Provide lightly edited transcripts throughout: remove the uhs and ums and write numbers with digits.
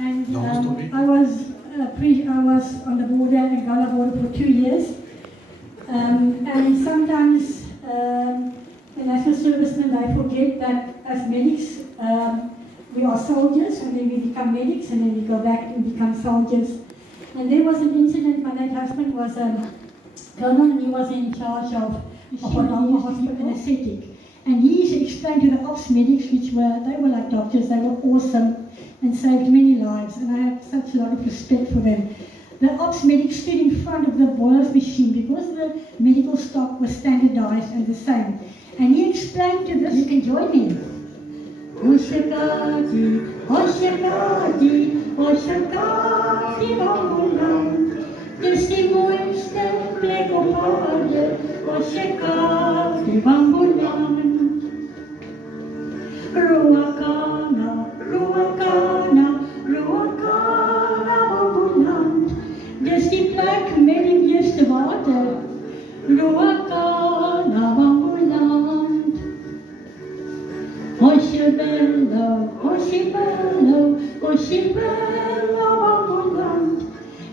And I was on the border, Angola border for 2 years. And sometimes the national servicemen, they forget that as medics, we are soldiers, and then we become medics, and then we go back and become soldiers. And there was an incident, my late husband was a colonel, and he was in charge of Bonamba Hospital, anesthetic. And he used to explain to the ops medics, they were like doctors, they were awesome and saved many lives, and I have such a lot of respect for them. The ops medic stood in front of the boilers machine because the medical stock was standardized and the same. And he explained to this, you can join me. Oshakati, Oshakati, Oshakati, Bambuland. Dis die mooiste plek op aarde, Oshakati, Bambuland. Ruakana, Ruakana, Ruakana, Bambuland. Dis die plek met die meeste water, Ruakana, Bambuland. Oshibello, Oshibello, Oshibello, Bambuland.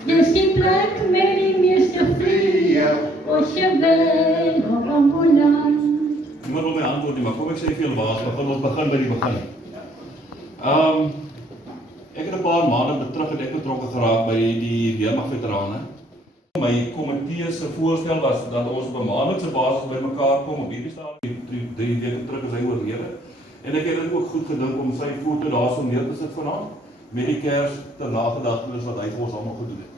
Dis die plek met die meeste vrye, Oshibello, Bambuland. Niemand wil my antwoord nie, maar kom ek sê vir julle waar, ons begin by die begin. Ek het 'n paar maande terug het ek betrokke geraak by die weermagveterane. My komitee se voorstel was dat ons op 'n maandelikse basis by mekaar kom op hierdie stadium. 3 weke terug is hy oorlede. En ek het dit ook goed gedink om sy foto daarso neer te sit vanaand met die kers ter nagedagtenis wat hy vir ons almal gedoen het.